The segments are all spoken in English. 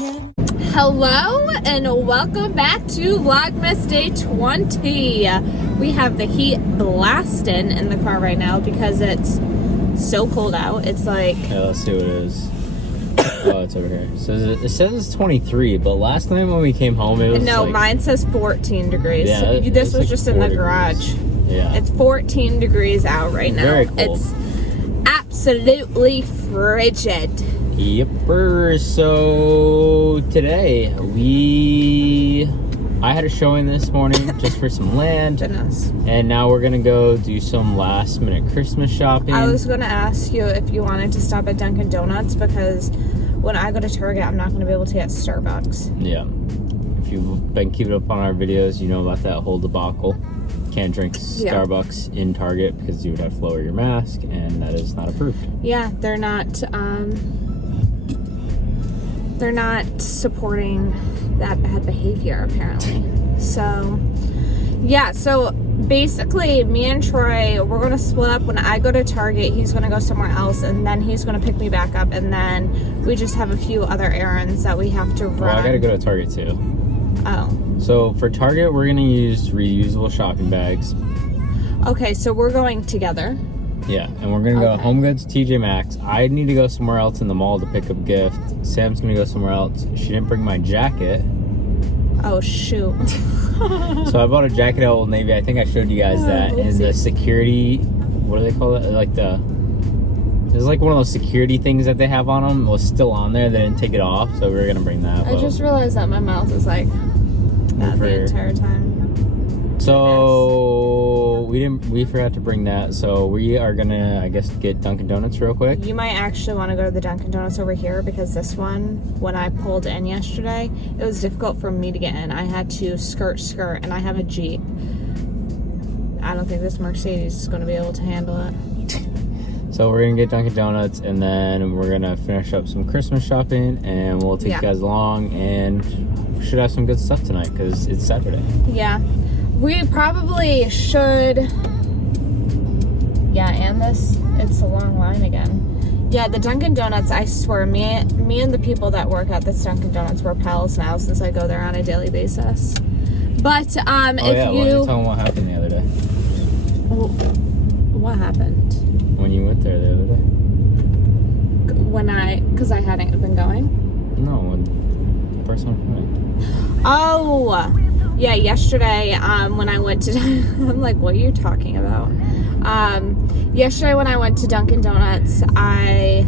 Hello and welcome back to Vlogmas Day 20. We have the heat blasting in the car right now because it's so cold out. It's like... Yeah, let's see what it is. Oh, it's over here. It says it's 23, but last time when we came home, it was No, like, mine says 14 degrees. Yeah, This was like just in the garage. Yeah. It's 14 degrees out right now. Very cold. It's absolutely frigid. Yepper. So today I had a showing this morning just for some land. Goodness. And now we're gonna go do some last minute Christmas shopping. I was gonna ask you if you wanted to stop at Dunkin' Donuts because when I go to Target, I'm not gonna be able to get Starbucks. Yeah. If you've been keeping up on our videos, you know about that whole debacle. Can't drink Starbucks in Target because you would have to lower your mask, and that is not approved. Yeah, they're not supporting that bad behavior apparently. So yeah, so basically me and Troy, we're gonna split up. When I go to Target, he's gonna go somewhere else, and then he's gonna pick me back up, and then we just have a few other errands that we have to run. Well, I gotta go to Target too. Oh. So for Target, we're gonna use reusable shopping bags. Okay, so we're going together. Yeah, and we're gonna go Home Goods, TJ Maxx. I need to go somewhere else in the mall to pick up a gift. Sam's gonna go somewhere else. She didn't bring my jacket. Oh shoot. So I bought a jacket at Old Navy. I think I showed you guys that. And the security, what do they call it? There's like one of those security things that they have on them. It was still on there. They didn't take it off, so we were gonna bring that. I just realized that my mouth is like that the entire time. So we forgot to bring that. So we are gonna, I guess, get Dunkin' Donuts real quick. You might actually want to go to the Dunkin' Donuts over here because this one, when I pulled in yesterday, it was difficult for me to get in. I had to skirt, and I have a Jeep. I don't think this Mercedes is going to be able to handle it. So we're gonna get Dunkin' Donuts, and then we're gonna finish up some Christmas shopping, and we'll take you guys along, and we should have some good stuff tonight because it's Saturday. Yeah, we probably should. Yeah, and it's a long line again. Yeah, the Dunkin' Donuts, I swear, me and the people that work at this Dunkin' Donuts, we're pals now since I go there on a daily basis. But if why don't you tell them what happened the other day? What happened? When you went there the other day. Because I hadn't been going? No, when the first time. Oh, yeah, yesterday when I went to, I'm like, what are you talking about? Yesterday when I went to Dunkin' Donuts, I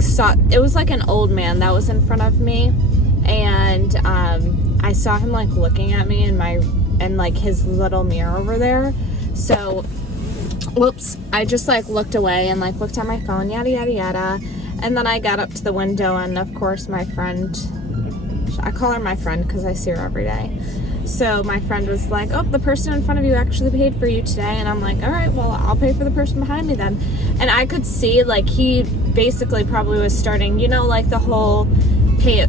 saw, it was like an old man that was in front of me, and I saw him looking at me in his little mirror over there. So whoops, I just looked away and looked at my phone, yada yada yada, and then I got up to the window, and of course my friend, I call her my friend because I see her every day, so my friend was like, oh, the person in front of you actually paid for you today, and I'm like, all right, well, I'll pay for the person behind me then. And I could see he basically probably was starting, the whole pay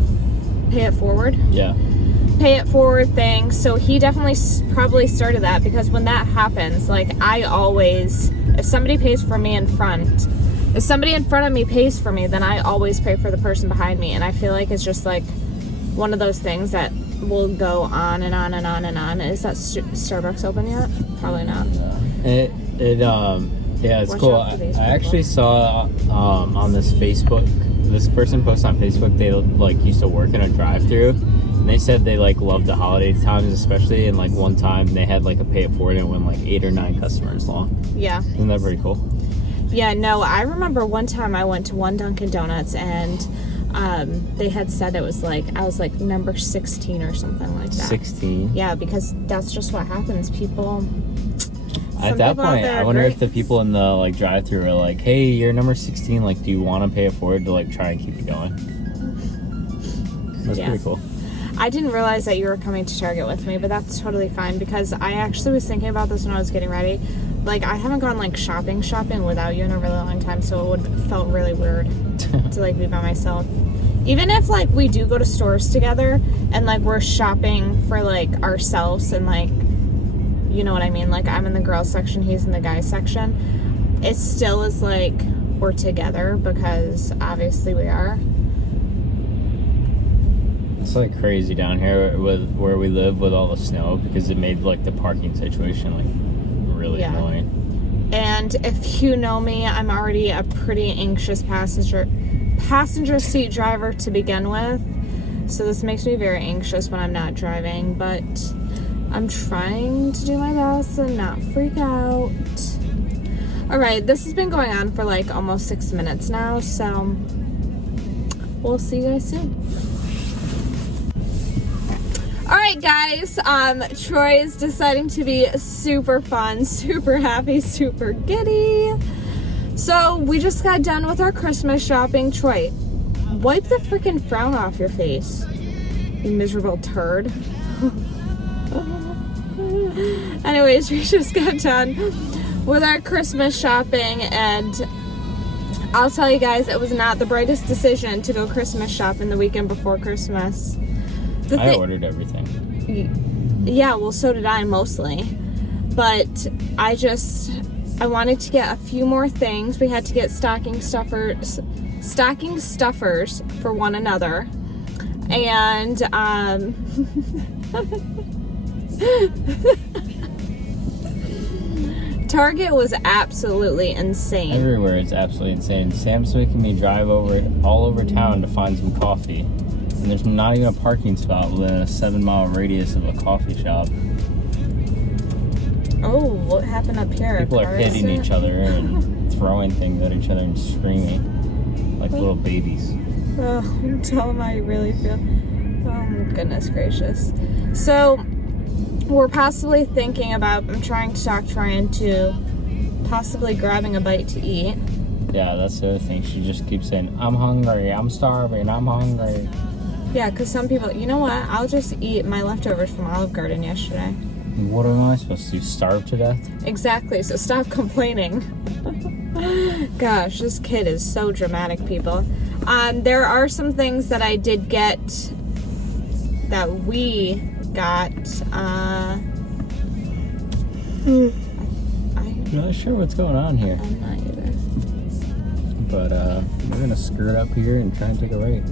it forward. Yeah. Pay it forward thing. So he definitely probably started that, because when that happens, I always, if somebody pays for me if somebody in front of me pays for me, then I always pay for the person behind me. And I feel like it's just one of those things that will go on and on and on and on. Is that Starbucks open yet? Probably not. Yeah, it's cool. I actually saw on this person posted on Facebook, they used to work in a drive-thru. And they said they loved the holiday times especially, and one time they had a pay it forward and it went 8 or 9 customers long. Yeah. Isn't that pretty cool? Yeah, no, I remember one time I went to one Dunkin' Donuts, and they had said it was I was number 16 or something like that. 16? Yeah, because that's just what happens. People... At that point, I wonder if the people in the drive-thru were like, hey, you're number 16, do you want to pay it forward to try and keep it going? That's pretty cool. I didn't realize that you were coming to Target with me, but that's totally fine, because I actually was thinking about this when I was getting ready. I haven't gone shopping without you in a really long time, so it would felt really weird to be by myself. Even if we do go to stores together and we're shopping for ourselves, and you know what I mean, I'm in the girls section, he's in the guys section, it still is we're together, because obviously we are. It's like crazy down here with where we live with all the snow because it made like the parking situation like really annoying. And if you know me, I'm already a pretty anxious passenger seat driver to begin with. So this makes me very anxious when I'm not driving, but I'm trying to do my best and not freak out. All right, this has been going on for like almost 6 minutes now, so we'll see you guys soon. All right, guys, Troy is deciding to be super fun, super happy, super giddy. So we just got done with our Christmas shopping. Troy, wipe the freaking frown off your face, you miserable turd. Anyways, we just got done with our Christmas shopping, and I'll tell you guys, it was not the brightest decision to go Christmas shopping the weekend before Christmas. I ordered everything. Yeah, well, so did I mostly. But I wanted to get a few more things. We had to get stocking stuffers for one another. And, Target was absolutely insane. Everywhere it's absolutely insane. Sam's making me drive all over town to find some coffee. And there's not even a parking spot within a 7-mile radius of a coffee shop. Oh, what happened up here? People are hitting each other and throwing things at each other and screaming like little babies. Oh, tell them how you really feel. Oh, goodness gracious. So, we're possibly thinking about, I'm trying to talk Troy into possibly grabbing a bite to eat. Yeah, that's the other thing. She just keeps saying, I'm hungry, I'm starving, I'm hungry. Yeah, because some people, you know what? I'll just eat my leftovers from Olive Garden yesterday. What am I supposed to do? Starve to death? Exactly, so stop complaining. Gosh, this kid is so dramatic, people. There are some things that I did get that we got. I'm not sure what's going on here. I'm not either. But we're gonna skirt up here and try and take a right.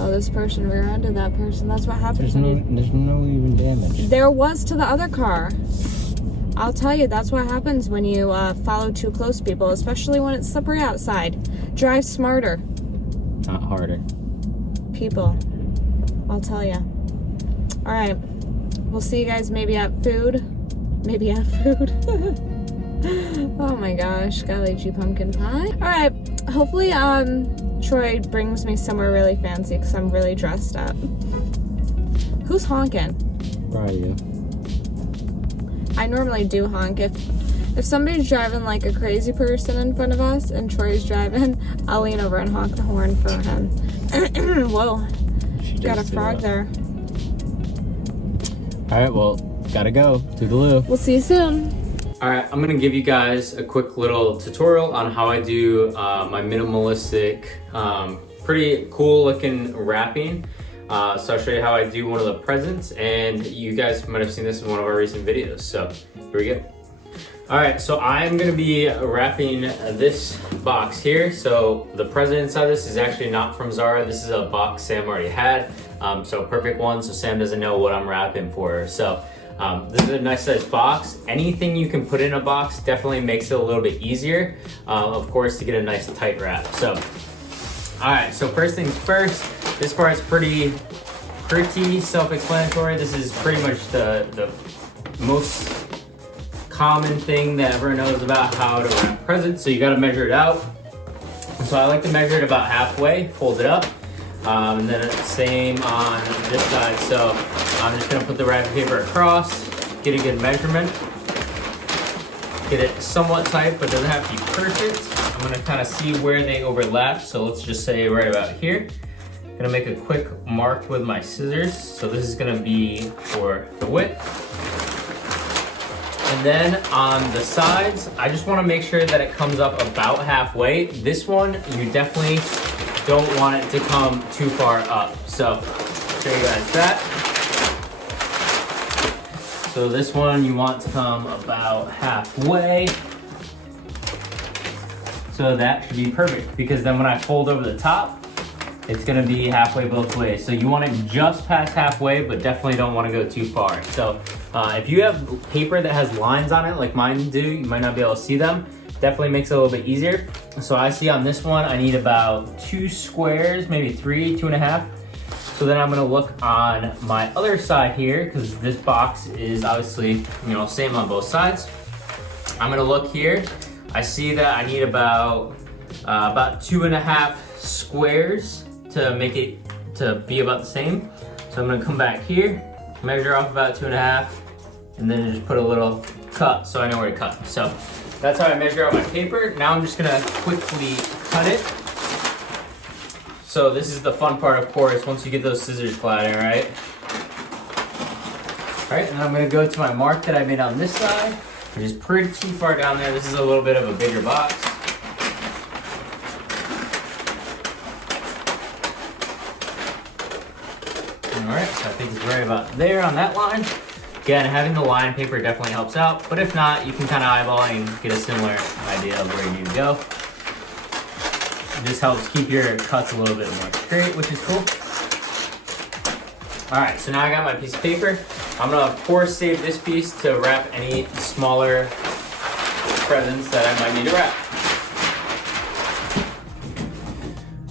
Oh, this person rear-ended that person. That's what happens. There's no even damage. There was to the other car. I'll tell you, that's what happens when you follow too close, people, especially when it's slippery outside. Drive smarter. Not harder. People, I'll tell you. All right, we'll see you guys maybe at food. Maybe at food. Oh my gosh, got lychee pumpkin pie. All right, hopefully Troy brings me somewhere really fancy because I'm really dressed up. Who's honking? Probably you. I normally do honk. If somebody's driving like a crazy person in front of us and Troy's driving, I'll lean over and honk the horn for him. Whoa, got a frog there. All right, well, gotta go. Toodaloo. We'll see you soon. All right, I'm gonna give you guys a quick little tutorial on how I do my minimalistic, pretty cool looking wrapping. So I'll show you how I do one of the presents, and you guys might have seen this in one of our recent videos. So here we go. All right, so I'm gonna be wrapping this box here. So the present inside this is actually not from Zara. This is a box Sam already had. So perfect one, so Sam doesn't know what I'm wrapping for her. So this is a nice size box. Anything you can put in a box definitely makes it a little bit easier, of course, to get a nice tight wrap. So, all right, so first things first, this part is pretty self-explanatory. This is pretty much the most common thing that everyone knows about how to wrap presents. So you gotta measure it out. So I like to measure it about halfway, fold it up, and then same on this side. So I'm just gonna put the wrapping paper across, get a good measurement, get it somewhat tight, but doesn't have to be perfect. I'm gonna kind of see where they overlap. So let's just say right about here. I'm gonna make a quick mark with my scissors. So this is gonna be for the width. And then on the sides, I just wanna make sure that it comes up about halfway. This one, you definitely don't want it to come too far up. So I'll show you guys that. So this one you want to come about halfway. So that should be perfect, because then when I fold over the top, it's gonna be halfway both ways. So you want it just past halfway, but definitely don't want to go too far. So if you have paper that has lines on it, like mine do, you might not be able to see them. Definitely makes it a little bit easier. So I see on this one, I need about 2 squares, maybe 3, 2.5. So then I'm gonna look on my other side here, because this box is obviously, same on both sides. I'm gonna look here. I see that I need about 2.5 squares to make it to be about the same. So I'm gonna come back here, measure off about 2.5, and then just put a little cut so I know where to cut. So that's how I measure out my paper. Now I'm just gonna quickly cut it. So this is the fun part, of course, once you get those scissors flat in, right? All right, and I'm gonna go to my mark that I made on this side, which is pretty too far down there. This is a little bit of a bigger box. All right, so I think it's right about there on that line. Again, having the line paper definitely helps out, but if not, you can kind of eyeball and get a similar idea of where you need to go. This helps keep your cuts a little bit more straight, which is cool. All right, so now I got my piece of paper. I'm gonna, of course, save this piece to wrap any smaller presents that I might need to wrap.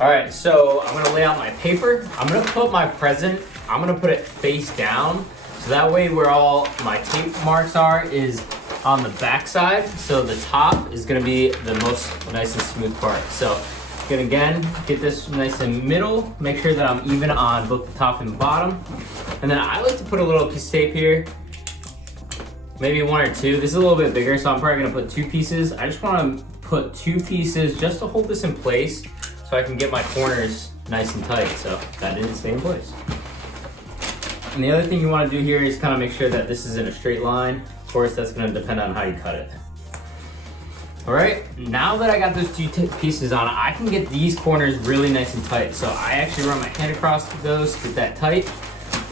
All right, so I'm gonna lay out my paper. I'm gonna put my present, I'm gonna put it face down. So that way where all my tape marks are is on the back side. So the top is gonna be the most nice and smooth part. So gonna again get this nice and middle, make sure that I'm even on both the top and bottom. And then I like to put a little piece of tape here, maybe 1 or 2. This is a little bit bigger, so I'm probably gonna put 2 pieces. I just wanna put 2 pieces just to hold this in place so I can get my corners nice and tight so that didn't stay in place. And the other thing you wanna do here is kind of make sure that this is in a straight line. Of course, that's gonna depend on how you cut it. All right, now that I got those 2 pieces on, I can get these corners really nice and tight. So I actually run my hand across those, get that tight,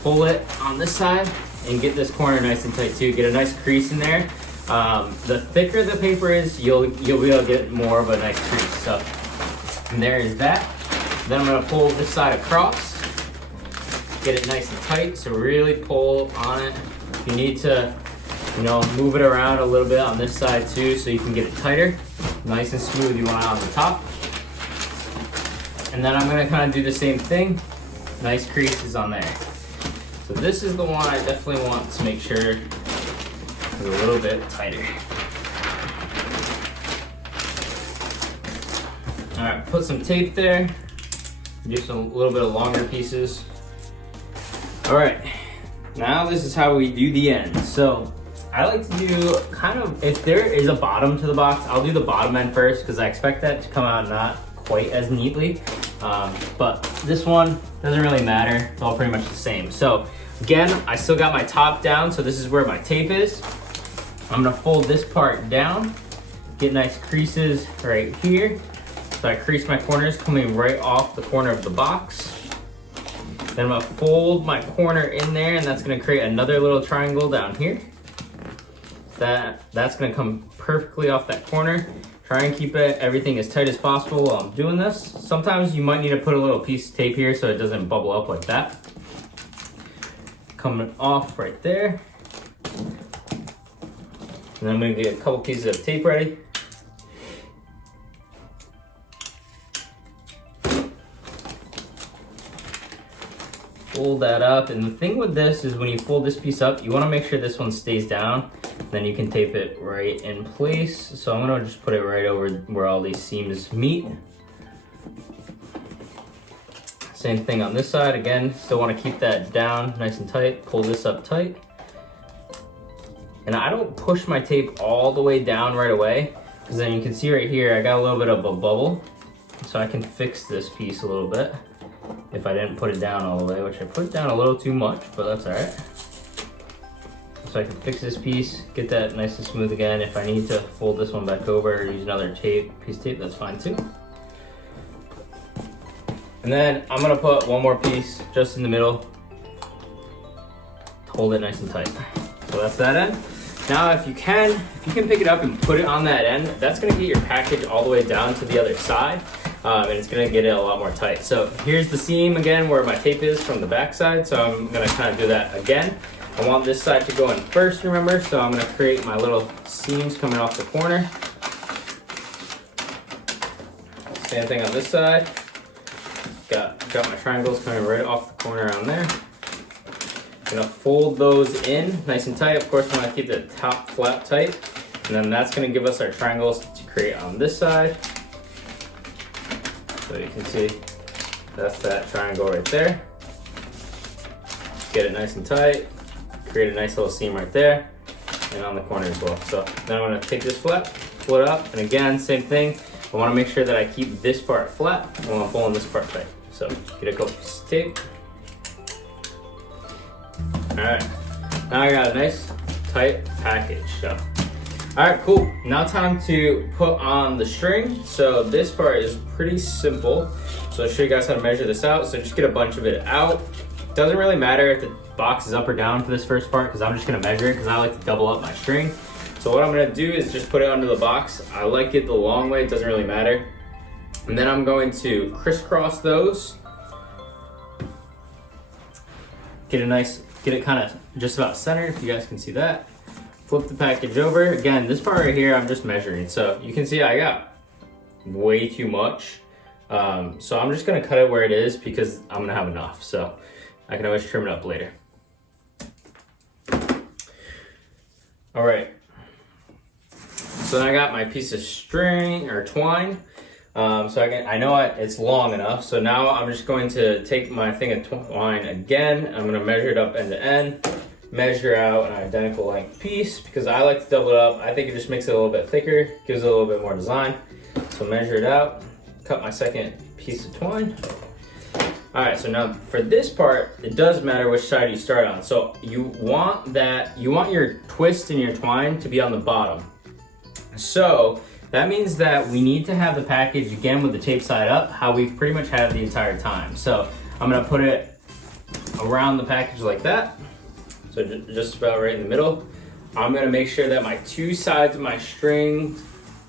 pull it on this side, and get this corner nice and tight too. Get a nice crease in there. The thicker the paper is, you'll be able to get more of a nice crease. So, and there is that. Then I'm gonna pull this side across, get it nice and tight. So really pull on it. If you need to, move it around a little bit on this side too so you can get it tighter. Nice and smooth you want it on the top. And then I'm gonna kind of do the same thing. Nice creases on there. So this is the one I definitely want to make sure is a little bit tighter. All right, put some tape there. Do a little bit of longer pieces. All right, now this is how we do the end. So I like to do kind of, if there is a bottom to the box, I'll do the bottom end first because I expect that to come out not quite as neatly. But this one doesn't really matter. It's all pretty much the same. So again, I still got my top down. So this is where my tape is. I'm gonna fold this part down, get nice creases right here. So I crease my corners coming right off the corner of the box. Then I'm gonna fold my corner in there and that's gonna create another little triangle down here. That's gonna come perfectly off that corner. Try and keep everything as tight as possible while I'm doing this. Sometimes you might need to put a little piece of tape here so it doesn't bubble up like that. Coming off right there. And then I'm gonna get a couple pieces of tape ready. Fold that up, and the thing with this is when you fold this piece up, you wanna make sure this one stays down. Then you can tape it right in place. So I'm gonna just put it right over where all these seams meet. Same thing on this side. Again, still wanna keep that down nice and tight. Pull this up tight. And I don't push my tape all the way down right away, because then you can see right here, I got a little bit of a bubble. So I can fix this piece a little bit if I didn't put it down all the way, which I put it down a little too much, but that's all right. So I can fix this piece, get that nice and smooth again. If I need to fold this one back over or use another piece of tape, that's fine too. And then I'm gonna put one more piece just in the middle to hold it nice and tight. So that's that end. Now if you can pick it up and put it on that end, that's gonna get your package all the way down to the other side. and it's gonna get it a lot more tight. So here's the seam again where my tape is from the back side, so I'm gonna kind of do that again. I want this side to go in first, remember, so I'm gonna create my little seams coming off the corner. Same thing on this side. Got my triangles coming right off the corner around there. Gonna fold those in nice and tight. Of course, we want to keep the top flap tight. And then that's gonna give us our triangles to create on this side. So you can see, that's that triangle right there. Get it nice and tight. Create a nice little seam right there. And on the corner as well. So then I'm gonna take this flap, pull it up, and again, same thing. I wanna make sure that I keep this part flat, and I'm pulling this part tight. So get a couple pieces of tape. All right, now I got a nice tight package. So, all right, cool. Now time to put on the string. So this part is pretty simple. So I'll show you guys how to measure this out. So just get a bunch of it out. Doesn't really matter if the box is up or down for this first part because I'm just gonna measure it because I like to double up my string. So what I'm gonna do is just put it under the box. I like it the long way, it doesn't really matter. And then I'm going to crisscross those. Get it kind of just about centered, if you guys can see that. Flip the package over. Again, this part right here, I'm just measuring. So you can see I got way too much. So I'm just gonna cut it where it is because I'm gonna have enough. So I can always trim it up later. All right. So then I got my piece of string or twine. So I know it's long enough. So now I'm just going to take my thing of twine again. I'm gonna measure it up end to end, measure out an identical length piece because I like to double it up. I think it just makes it a little bit thicker, gives it a little bit more design. So measure it out, cut my second piece of twine. All right, so now for this part, it does matter which side you start on. So you want your twist and your twine to be on the bottom. So that means that we need to have the package again with the tape side up, how we've pretty much had it the entire time. So I'm gonna put it around the package like that. So just about right in the middle. I'm gonna make sure that my two sides of my string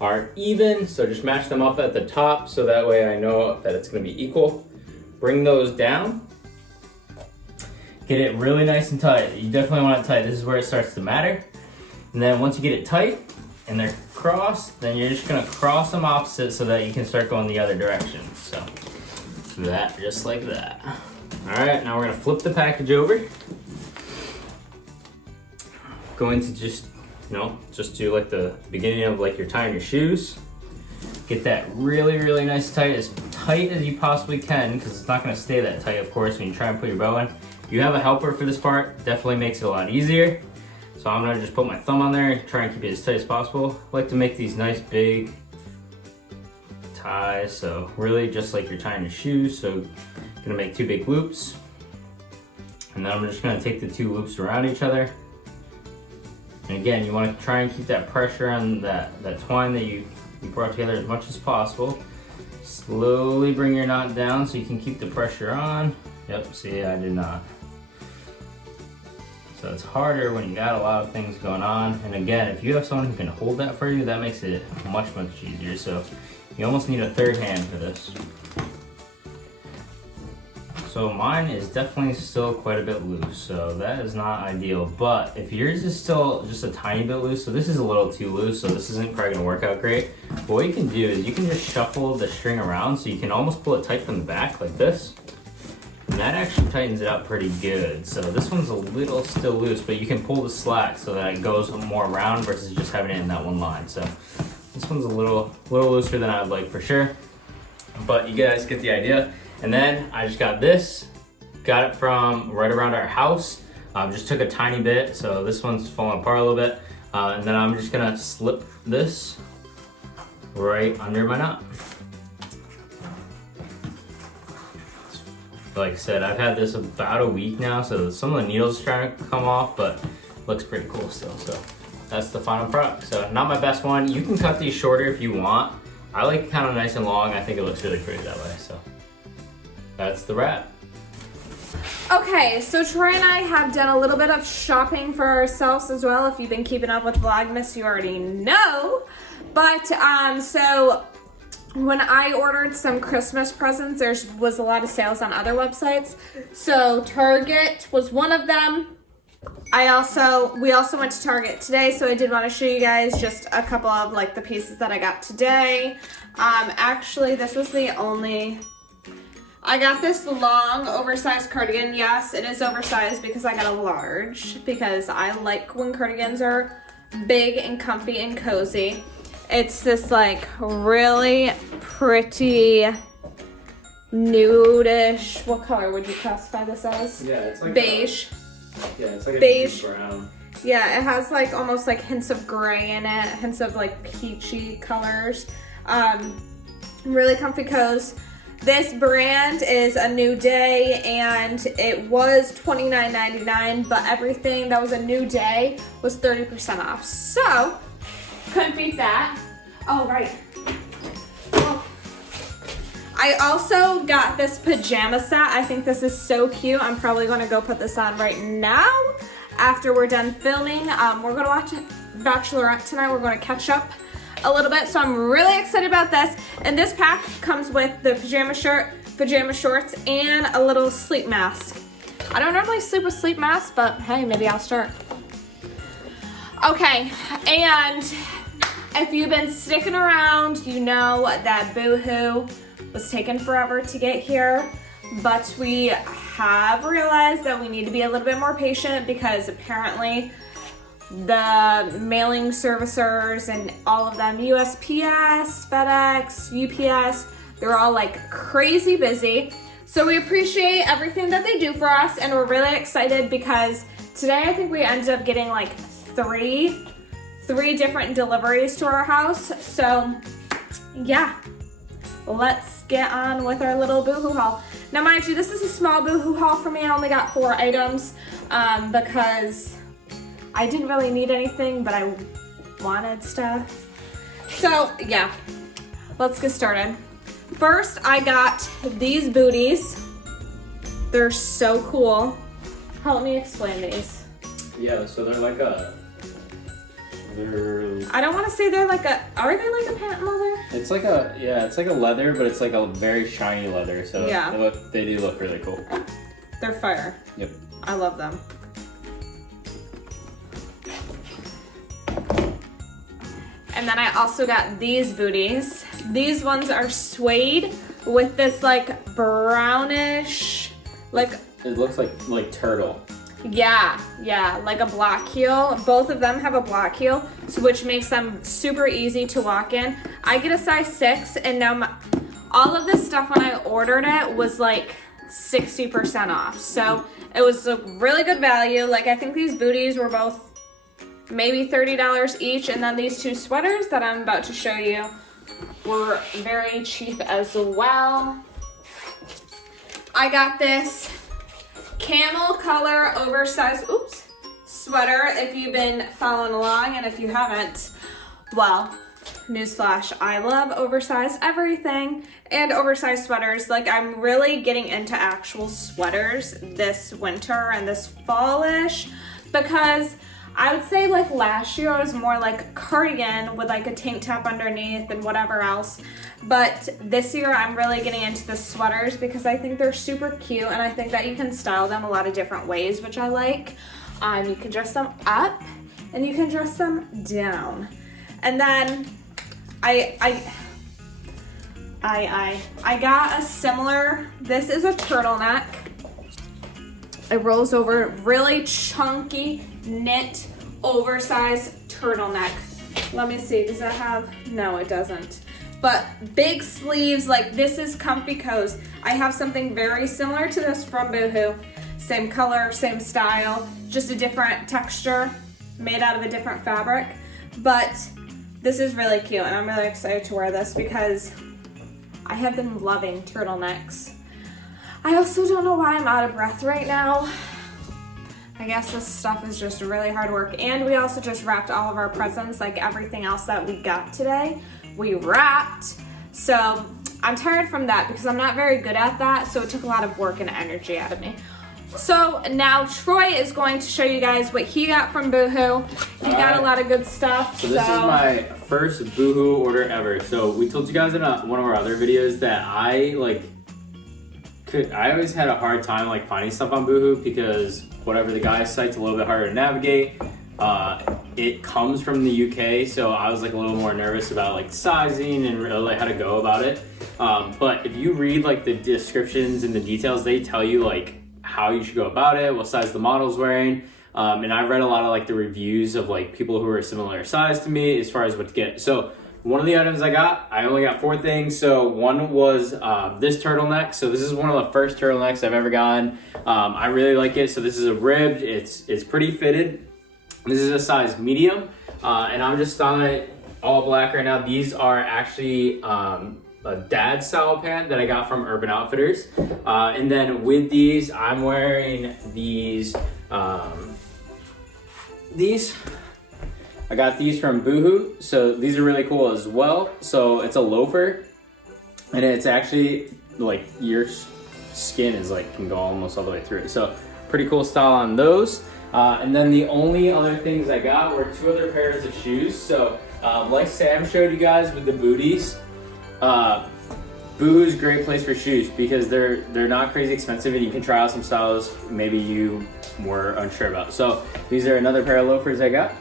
are even. So just match them up at the top so that way I know that it's gonna be equal. Bring those down. Get it really nice and tight. You definitely want it tight. This is where it starts to matter. And then once you get it tight, and they're crossed, then you're just gonna cross them opposite so that you can start going the other direction. So that, just like that. All right, now we're gonna flip the package over. Going to just do like the beginning of like you're tying your shoes. Get that really, really nice tight as you possibly can because it's not gonna stay that tight, of course, when you try and put your bow in. If you have a helper for this part, definitely makes it a lot easier. So I'm gonna just put my thumb on there and try and keep it as tight as possible. I like to make these nice big ties, so really just like you're tying your shoes. So gonna make two big loops. And then I'm just gonna take the two loops around each other. And again, you wanna try and keep that pressure on that twine that you brought together as much as possible. Slowly bring your knot down so you can keep the pressure on. Yep, see, I did not. So it's harder when you got a lot of things going on. And again, if you have someone who can hold that for you, that makes it much, much easier. So you almost need a third hand for this. So mine is definitely still quite a bit loose, so that is not ideal. But if yours is still just a tiny bit loose, so this is a little too loose, so this isn't probably gonna work out great. But what you can do is you can just shuffle the string around so you can almost pull it tight from the back like this. And that actually tightens it up pretty good. So this one's a little still loose, but you can pull the slack so that it goes more around versus just having it in that one line. So this one's a little looser than I'd like for sure. But you guys get the idea. And then I just got this, got it from right around our house. Just took a tiny bit, so this one's falling apart a little bit. And then I'm just gonna slip this right under my knot. Like I said, I've had this about a week now, so some of the needles are trying to come off, but looks pretty cool still. So that's the final product. So not my best one. You can cut these shorter if you want. I like it kind of nice and long. I think it looks really pretty that way. So that's the wrap. Okay, so Troy and I have done a little bit of shopping for ourselves as well. If you've been keeping up with Vlogmas, you already know. But so when I ordered some Christmas presents, there was a lot of sales on other websites. So Target was one of them. We also went to Target today, so I did want to show you guys just a couple of like the pieces that I got today. Actually, this was the only... I got this long oversized cardigan. Yes, it is oversized because I got a large, because I like when cardigans are big and comfy and cozy. It's this like really pretty nude-ish. What color would you classify this as? Yeah, it's like beige. It's like beige. A brown. Yeah, it has like almost like hints of gray in it, hints of like peachy colors. Really comfy coats. This brand is A New Day, and it was $29.99, but everything that was A New Day was 30% off. So, couldn't beat that. Oh, right. Oh. I also got this pajama set. I think this is so cute. I'm probably going to go put this on right now after we're done filming. We're going to watch Bachelorette tonight. We're going to catch up a little bit, so I'm really excited about this. And this pack comes with the pajama shirt, pajama shorts, and a little sleep mask. I don't normally sleep with sleep masks, but hey, maybe I'll start. Okay, and if you've been sticking around, you know that Boohoo was taking forever to get here, but we have realized that we need to be a little bit more patient because apparently the mailing servicers and all of them, USPS, FedEx, UPS, they're all like crazy busy. So we appreciate everything that they do for us, and we're really excited because today I think we ended up getting like three different deliveries to our house. So yeah, let's get on with our little Boohoo haul. Now mind you, this is a small Boohoo haul for me. I only got 4 items because I didn't really need anything, but I wanted stuff. So yeah, let's get started. First, I got these booties. They're so cool. Help me explain these. Yeah, so they're like I don't want to say they're like are they like a patent leather? It's like it's like a leather, but it's like a very shiny leather. So yeah, they do look really cool. They're fire. Yep. I love them. And then I also got these booties. These ones are suede with this like brownish, like... It looks like turtle. Yeah, like a block heel. Both of them have a block heel, so which makes them super easy to walk in. I get a size 6, and now all of this stuff when I ordered it was like 60% off. So it was a really good value. Like I think these booties were both maybe $30 each, and then these 2 sweaters that I'm about to show you were very cheap as well. I got this camel color oversized sweater if you've been following along, and if you haven't, well, newsflash, I love oversized everything and oversized sweaters. Like I'm really getting into actual sweaters this winter and this fallish, because I would say like last year I was more like a cardigan with like a tank top underneath and whatever else. But this year I'm really getting into the sweaters because I think they're super cute, and I think that you can style them a lot of different ways, which I like. You can dress them up and you can dress them down. And then I got a similar, this is a turtleneck. It rolls over, really chunky knit oversized turtleneck. Let me see, does that have, no it doesn't. But big sleeves, like this is comfy cozy. I have something very similar to this from Boohoo. Same color, same style, just a different texture, made out of a different fabric. But this is really cute, and I'm really excited to wear this because I have been loving turtlenecks. I also don't know why I'm out of breath right now. I guess this stuff is just really hard work. And we also just wrapped all of our presents, like everything else that we got today, we wrapped. So I'm tired from that because I'm not very good at that, so it took a lot of work and energy out of me. So now Troy is going to show you guys what he got from Boohoo. He got a lot of good stuff. So this is my first Boohoo order ever. So we told you guys in one of our other videos that I always had a hard time like finding stuff on Boohoo because whatever, the guy's site's a little bit harder to navigate. It comes from the UK, so I was like a little more nervous about like sizing and really how to go about it. But if you read like the descriptions and the details, they tell you like how you should go about it, what size the model's wearing. And I've read a lot of like the reviews of like people who are similar size to me as far as what to get. So one of the items I only got 4 things. So one was this turtleneck. So this is one of the first turtlenecks I've ever gotten. I really like it. So this is a ribbed, it's pretty fitted. This is a size medium. And I'm just on it all black right now. These are actually a dad style pant that I got from Urban Outfitters. And then with these, I'm wearing these. I got these from Boohoo. So these are really cool as well. So it's a loafer and it's actually like your skin is like can go almost all the way through it. So pretty cool style on those. And then the only other things I got were 2 other pairs of shoes. So like Sam showed you guys with the booties, Boohoo's a great place for shoes because they're not crazy expensive and you can try out some styles maybe you were unsure about. So these are another pair of loafers I got.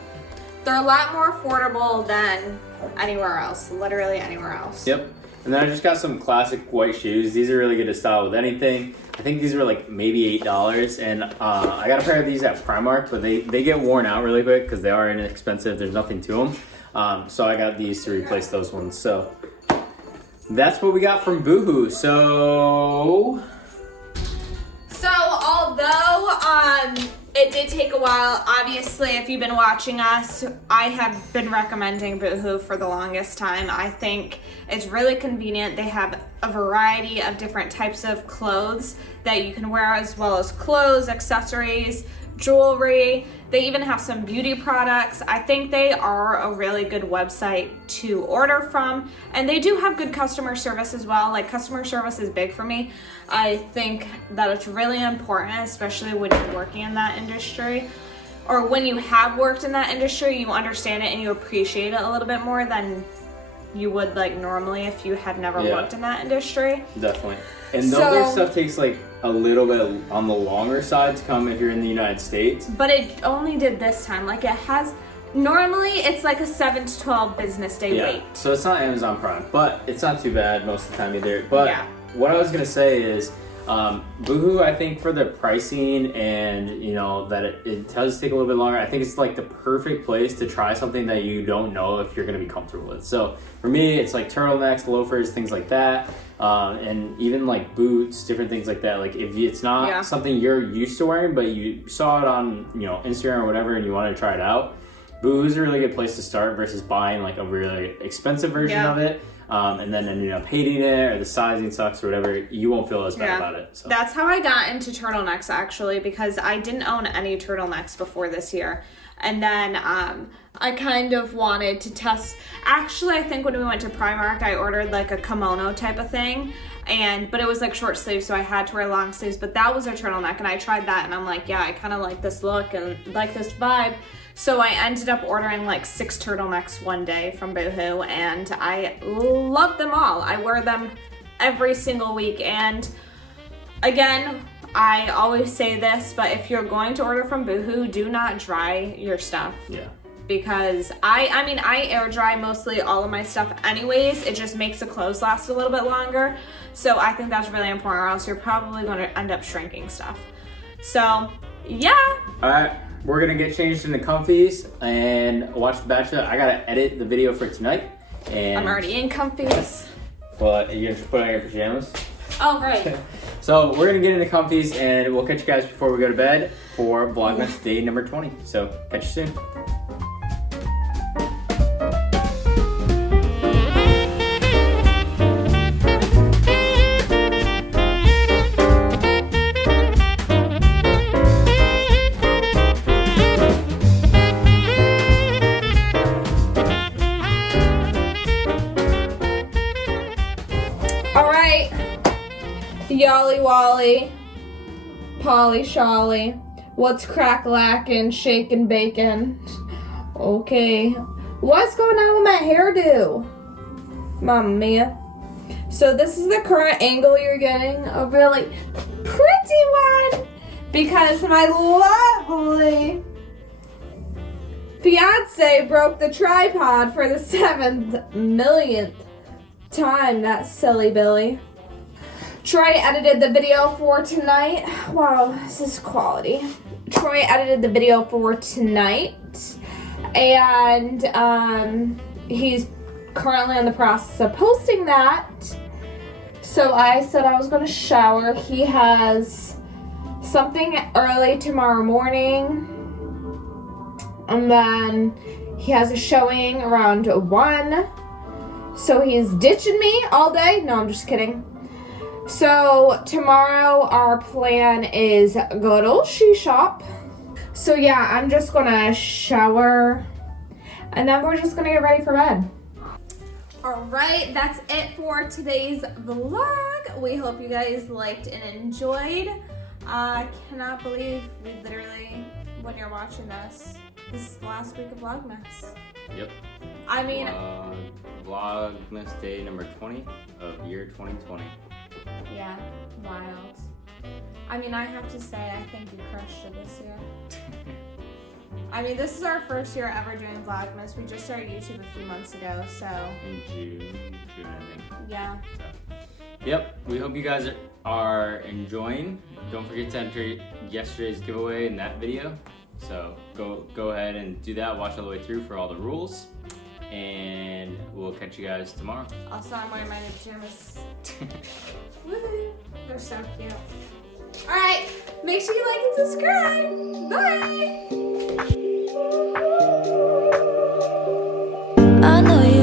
They're a lot more affordable than anywhere else, literally anywhere else. Yep. And then I just got some classic white shoes. These are really good to style with anything. I think these were like maybe $8. And I got a pair of these at Primark, but they get worn out really quick because they are inexpensive. There's nothing to them. So I got these to replace those ones. So that's what we got from Boohoo. So although it did take a while, obviously, if you've been watching us, I have been recommending Boohoo for the longest time. I think it's really convenient. They have a variety of different types of clothes that you can wear, as well as clothes, accessories, jewelry. They even have some beauty products. I think they are a really good website to order from, and they do have good customer service as well. Like, customer service is big for me. I think that it's really important, especially when you're working in that industry, or when you have worked in that industry. You understand it and you appreciate it a little bit more than you would like normally if you had never worked in that industry. Definitely. And their stuff takes like a little bit on the longer side to come if you're in the United States. But it only did this time. Like, it has, normally it's like a 7 to 12 business day wait. So it's not Amazon Prime, but it's not too bad most of the time either. But what I was gonna say is, Boohoo, I think for the pricing and you know that it does take a little bit longer, I think it's like the perfect place to try something that you don't know if you're gonna be comfortable with. So for me, it's like turtlenecks, loafers, things like that. And even like boots, different things like that. Like if it's not something you're used to wearing, but you saw it on, you know, Instagram or whatever, and you want to try it out, Boohoo's a really good place to start versus buying like a really expensive version of it. And then ending up hating it or the sizing sucks or whatever. You won't feel as bad about it. So. That's how I got into turtlenecks, actually, because I didn't own any turtlenecks before this year. And then I kind of wanted to test. Actually, I think when we went to Primark, I ordered like a kimono type of thing, but it was like short sleeves, so I had to wear long sleeves. But that was a turtleneck, and I tried that, and I'm like, yeah, I kind of like this look and like this vibe. So I ended up ordering like 6 turtlenecks one day from Boohoo, and I love them all. I wear them every single week, and again, I always say this, but if you're going to order from Boohoo, do not dry your stuff. Yeah. Because I mean, I air dry mostly all of my stuff anyways. It just makes the clothes last a little bit longer. So I think that's really important, or else you're probably going to end up shrinking stuff. So, yeah. All right. We're going to get changed into comfies and watch The Bachelor. I got to edit the video for tonight. And I'm already in comfies. Well, you're just putting on your pajamas? Oh, right. So we're going to get into comfies, and we'll catch you guys before we go to bed for Vlogmas day number 20. So catch you soon. Yolly Wally. Polly Sholly. What's crack-lackin', shakin' bacon? Okay. What's going on with my hairdo? Mamma mia. So this is the current angle you're getting. A really pretty one. Because my lovely fiance broke the tripod for the 7th millionth time. That silly Billy. Troy edited the video for tonight. Wow, this is quality. Troy edited the video for tonight, and he's currently in the process of posting that. So I said I was gonna shower. He has something early tomorrow morning, and then he has a showing around 1. So he's ditching me all day. No, I'm just kidding. So tomorrow our plan is grocery shop. So yeah, I'm just gonna shower and then we're just gonna get ready for bed. Alright, that's it for today's vlog. We hope you guys liked and enjoyed. I cannot believe we literally, when you're watching this is the last week of VLOGMAS. Yep. I mean, Vlogmas day number 20 of year 2020. Yeah, wild. I mean, I have to say, I think you crushed it this year. I mean, this is our first year ever doing Vlogmas. We just started YouTube a few months ago, so. In June, I think. Yeah. So, yep, we hope you guys are enjoying. Don't forget to enter yesterday's giveaway in that video. So go ahead and do that. Watch all the way through for all the rules. And we'll catch you guys tomorrow. Also, I'm wearing my new pajamas. Woohoo! They're so cute. Alright, make sure you like and subscribe. Bye! I know you